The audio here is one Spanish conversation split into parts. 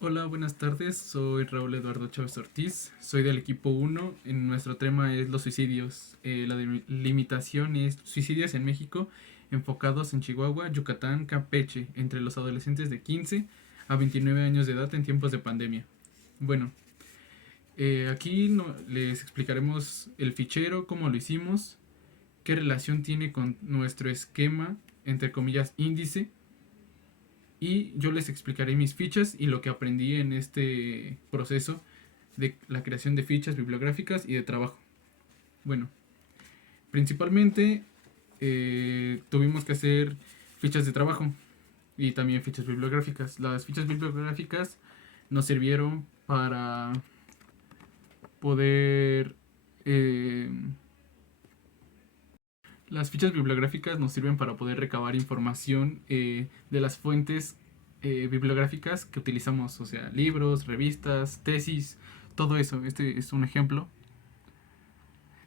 Hola, buenas tardes. Soy Raúl Eduardo Chávez Ortiz. Soy del equipo 1. En nuestro tema es los suicidios. Limitación es suicidios en México enfocados en Chihuahua, Yucatán, Campeche, entre los adolescentes de 15 a 29 años de edad en tiempos de pandemia. Bueno, aquí les explicaremos el fichero, cómo lo hicimos, qué relación tiene con nuestro esquema, entre comillas, índice, y yo les explicaré mis fichas y lo que aprendí en este proceso de la creación de fichas bibliográficas y de trabajo. Bueno, principalmente tuvimos que hacer fichas de trabajo y también fichas bibliográficas. Las fichas bibliográficas nos sirvieron para poder... eh, las fichas bibliográficas nos sirven para poder recabar información de las fuentes bibliográficas que utilizamos, o sea, libros, revistas, tesis, todo eso. Este es un ejemplo.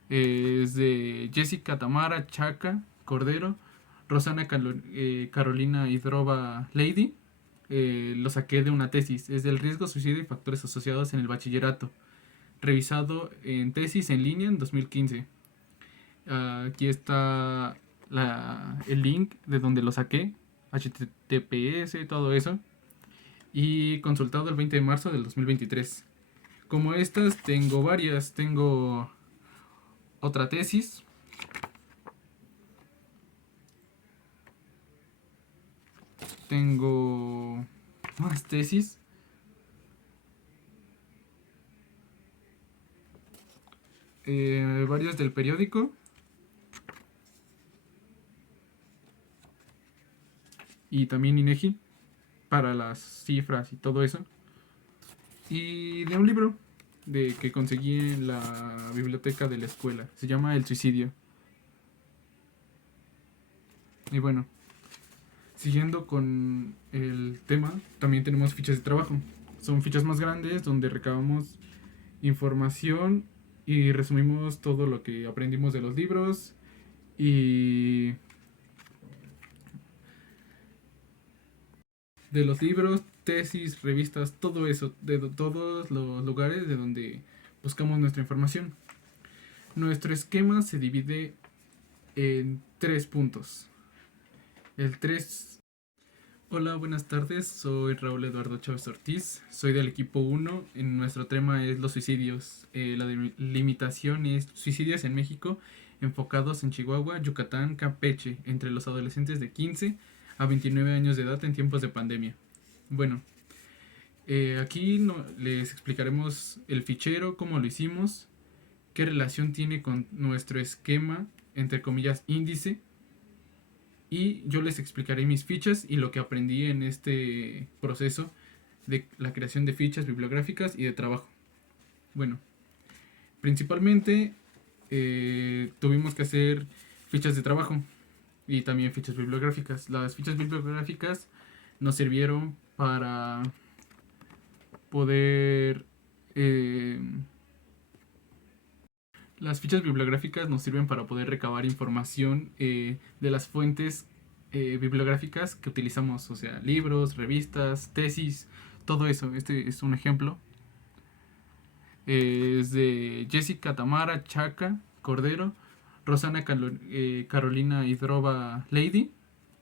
Es de Jessica Tamara Chaca Cordero, Rosana Carolina Hidrova Lady. Lo saqué de una tesis. Es del riesgo, suicidio y factores asociados en el bachillerato. Revisado en tesis en línea en 2015. Aquí está el link de donde lo saqué, HTTPS, todo eso, y consultado el 20 de marzo del 2023. Como estas, tengo varias. Tengo otra tesis, tengo más tesis, varias del periódico y también INEGI para las cifras y todo eso. Y de un libro que conseguí en la biblioteca de la escuela. Se llama El suicidio. Y bueno, siguiendo con el tema, también tenemos fichas de trabajo. Son fichas más grandes donde recabamos información y resumimos todo lo que aprendimos de los libros y tesis, revistas, todo eso, de todos los lugares de donde buscamos nuestra información. Nuestro esquema se divide en tres puntos. El 3. Hola, buenas tardes. Soy Raúl Eduardo Chávez Ortiz. Soy del equipo 1. En nuestro tema es los suicidios. Limitación es suicidios en México enfocados en Chihuahua, Yucatán, Campeche, entre los adolescentes de 15 a 29 años de edad en tiempos de pandemia. Bueno, aquí les explicaremos el fichero, cómo lo hicimos, qué relación tiene con nuestro esquema, entre comillas, índice, y yo les explicaré mis fichas y lo que aprendí en este proceso de la creación de fichas bibliográficas y de trabajo. Bueno, principalmente tuvimos que hacer fichas de trabajo y también fichas bibliográficas. Las fichas bibliográficas nos sirvieron para poder... eh, las fichas bibliográficas nos sirven para poder recabar información de las fuentes bibliográficas que utilizamos, o sea, libros, revistas, tesis, todo eso. Este es un ejemplo. Es de Jessica Tamara Chaca Cordero, Rosana Carolina Hidrova Lady.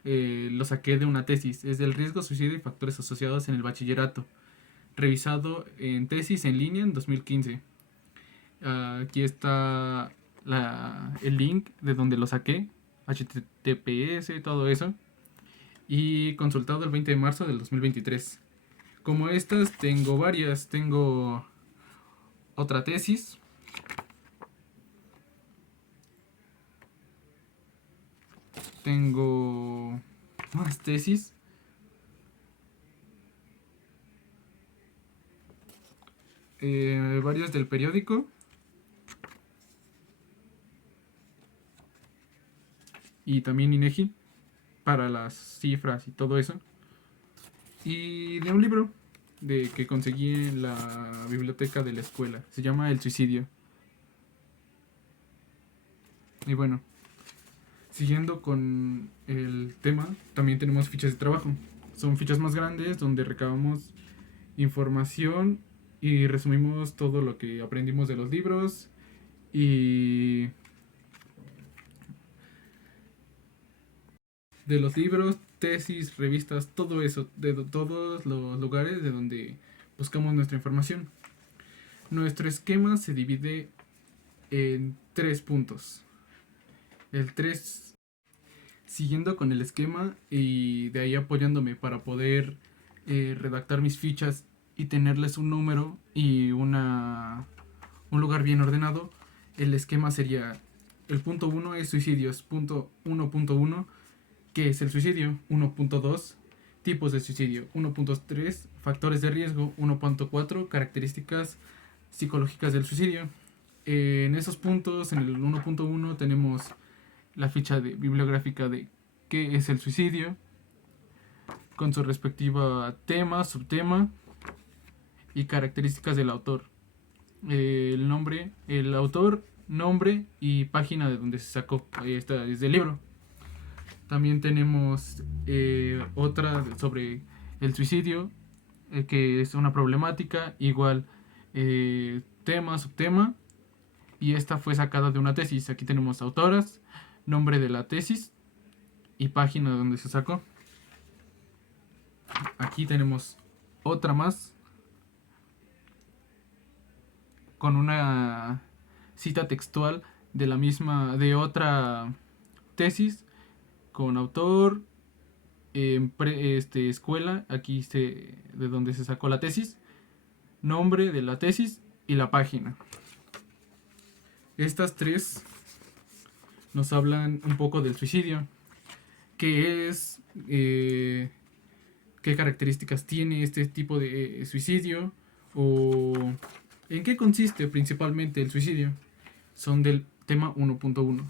Lo saqué de una tesis. Es del riesgo, suicidio y factores asociados en el bachillerato. Revisado en tesis en línea en 2015. Aquí está el link de donde lo saqué, HTTPS, todo eso, y consultado el 20 de marzo del 2023. Como estas, tengo varias. Tengo otra tesis, tengo más tesis, varias del periódico y también INEGI para las cifras y todo eso. Y de un libro que conseguí en la biblioteca de la escuela. Se llama El suicidio. Y bueno, siguiendo con el tema, también tenemos fichas de trabajo. Son fichas más grandes donde recabamos información y resumimos todo lo que aprendimos de los libros y tesis, revistas, todo eso, de todos los lugares de donde buscamos nuestra información. Nuestro esquema se divide en 3 puntos. El 3, siguiendo con el esquema y de ahí apoyándome para poder redactar mis fichas y tenerles un número y un lugar bien ordenado. El esquema sería: el punto 1 es suicidios, punto 1.1, ¿qué es el suicidio? 1.2, tipos de suicidio. 1.3, factores de riesgo. 1.4, características psicológicas del suicidio. En esos puntos, en el 1.1 tenemos la ficha bibliográfica de qué es el suicidio, con su respectiva tema, subtema y características del autor. El nombre, el autor, nombre y página de donde se sacó. Ahí está, es del libro. También tenemos otra sobre el suicidio, que es una problemática, igual tema, subtema, y esta fue sacada de una tesis. Aquí tenemos autoras, nombre de la tesis y página donde se sacó. Aquí tenemos otra más con una cita textual de la misma, de otra tesis, con autor, escuela, aquí de donde se sacó la tesis, nombre de la tesis y la página. Estas tres nos hablan un poco del suicidio, qué es, qué características tiene este tipo de suicidio o en qué consiste principalmente el suicidio. Son del tema 1.1.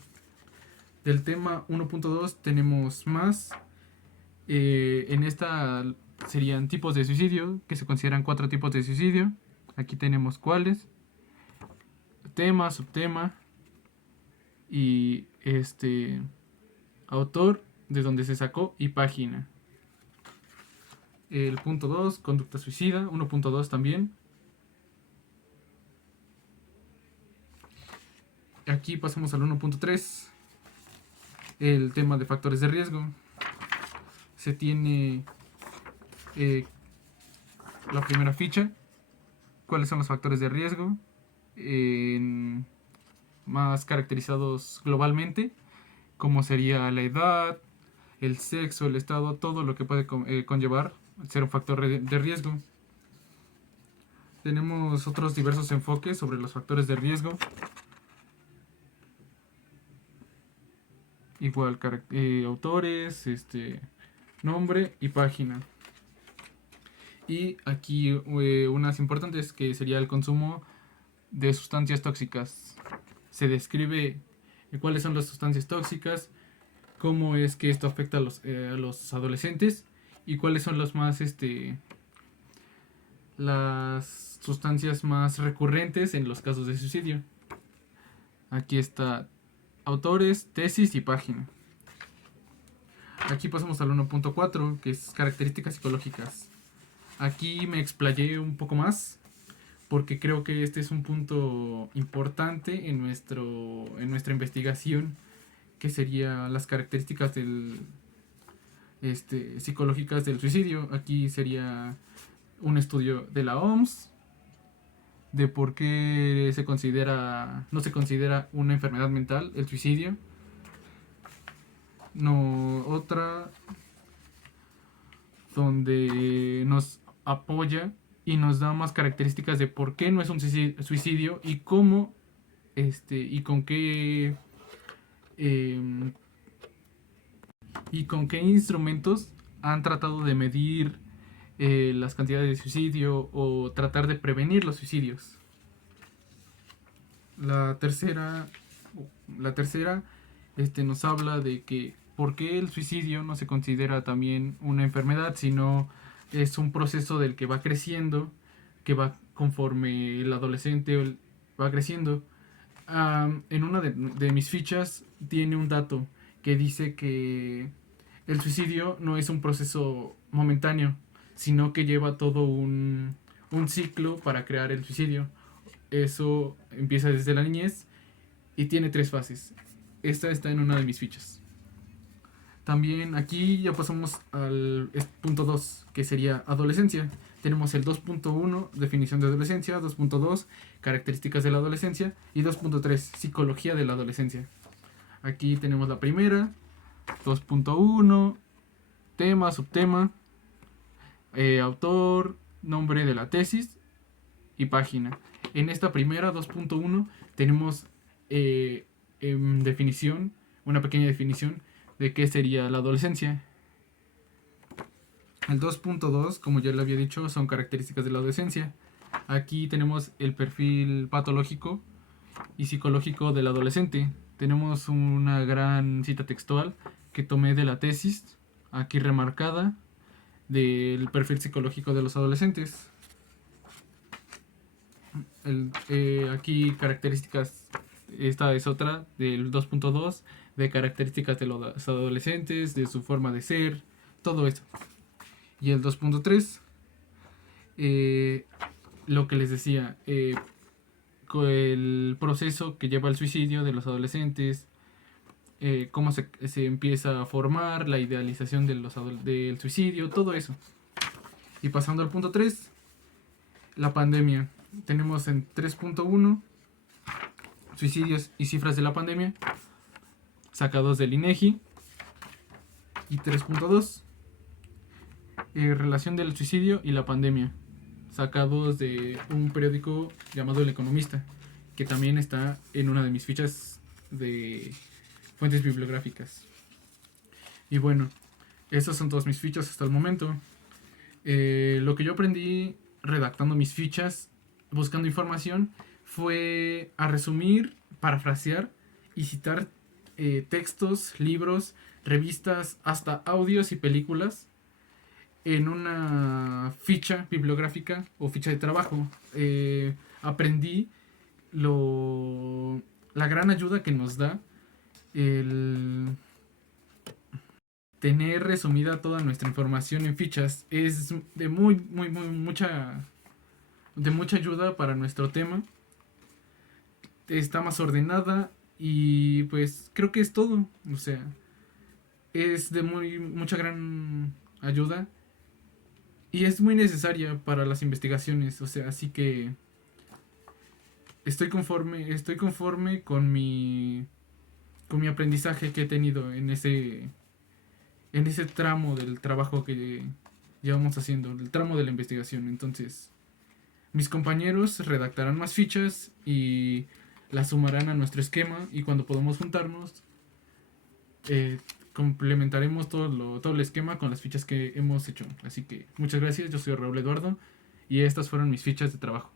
Del tema 1.2 tenemos más. En esta serían tipos de suicidio, que se consideran 4 tipos de suicidio. Aquí tenemos cuáles: tema, subtema y autor, de donde se sacó, y página. El punto 2, conducta suicida. 1.2 también. Aquí pasamos al 1.3, el tema de factores de riesgo. Se tiene la primera ficha, cuáles son los factores de riesgo, más caracterizados globalmente, como sería la edad, el sexo, el estado, todo lo que puede conllevar ser un factor de riesgo. Tenemos otros diversos enfoques sobre los factores de riesgo. Igual autores, nombre y página. Y aquí unas importantes, que sería el consumo de sustancias tóxicas. Se describe cuáles son las sustancias tóxicas, cómo es que esto afecta a los adolescentes y cuáles son las sustancias más recurrentes en los casos de suicidio. Aquí está autores, tesis y página. Aquí pasamos al 1.4, que es características psicológicas. Aquí me explayé un poco más porque creo que este es un punto importante en nuestra investigación, que sería las características psicológicas del suicidio. Aquí sería un estudio de la OMS de por qué no se considera una enfermedad mental el suicidio. No, otra donde nos apoya y nos da más características de por qué no es un suicidio y cómo y con qué instrumentos han tratado de medir las cantidades de suicidio o tratar de prevenir los suicidios. La tercera nos habla de que por qué el suicidio no se considera también una enfermedad, sino es un proceso del que va creciendo, que va conforme el adolescente va creciendo. En una de mis fichas tiene un dato que dice que el suicidio no es un proceso momentáneo, sino que lleva todo un ciclo para crear el suicidio. Eso empieza desde la niñez y tiene 3 fases. Esta está en una de mis fichas. También aquí ya pasamos al punto 2, que sería adolescencia. Tenemos el 2.1, definición de adolescencia; 2.2, características de la adolescencia; y 2.3, psicología de la adolescencia. Aquí tenemos la primera, 2.1, tema, subtema, autor, nombre de la tesis y página. En esta primera, 2.1, tenemos definición, una pequeña definición de qué sería la adolescencia. El 2.2, como ya le había dicho, son características de la adolescencia. Aquí tenemos el perfil patológico y psicológico del adolescente. Tenemos una gran cita textual que tomé de la tesis, aquí remarcada, del perfil psicológico de los adolescentes. Aquí características, esta es otra del 2.2, de características de los adolescentes, de su forma de ser, todo eso. Y el 2.3, lo que les decía, el proceso que lleva al suicidio de los adolescentes, cómo se empieza a formar, la idealización de del suicidio, todo eso. Y pasando al punto 3, la pandemia. Tenemos en 3.1 suicidios y cifras de la pandemia sacados del INEGI. Y 3.2 relación del suicidio y la pandemia, sacados de un periódico llamado El Economista, que también está en una de mis fichas de fuentes bibliográficas. Y bueno, esas son todas mis fichas hasta el momento. Lo que yo aprendí redactando mis fichas, buscando información, fue a resumir, parafrasear y citar textos, libros, revistas, hasta audios y películas en una ficha bibliográfica o ficha de trabajo. Aprendí la gran ayuda que nos da el tener resumida toda nuestra información en fichas. Es de mucha ayuda para nuestro tema. Está más ordenada y pues creo que es todo. O sea, es de mucha gran ayuda y es muy necesaria para las investigaciones. O sea, así que estoy conforme con mi aprendizaje que he tenido en ese tramo del trabajo que llevamos haciendo, el tramo de la investigación. Entonces, mis compañeros redactarán más fichas y las sumarán a nuestro esquema, y cuando podamos juntarnos, complementaremos todo el esquema con las fichas que hemos hecho. Así que muchas gracias, yo soy Raúl Eduardo y estas fueron mis fichas de trabajo.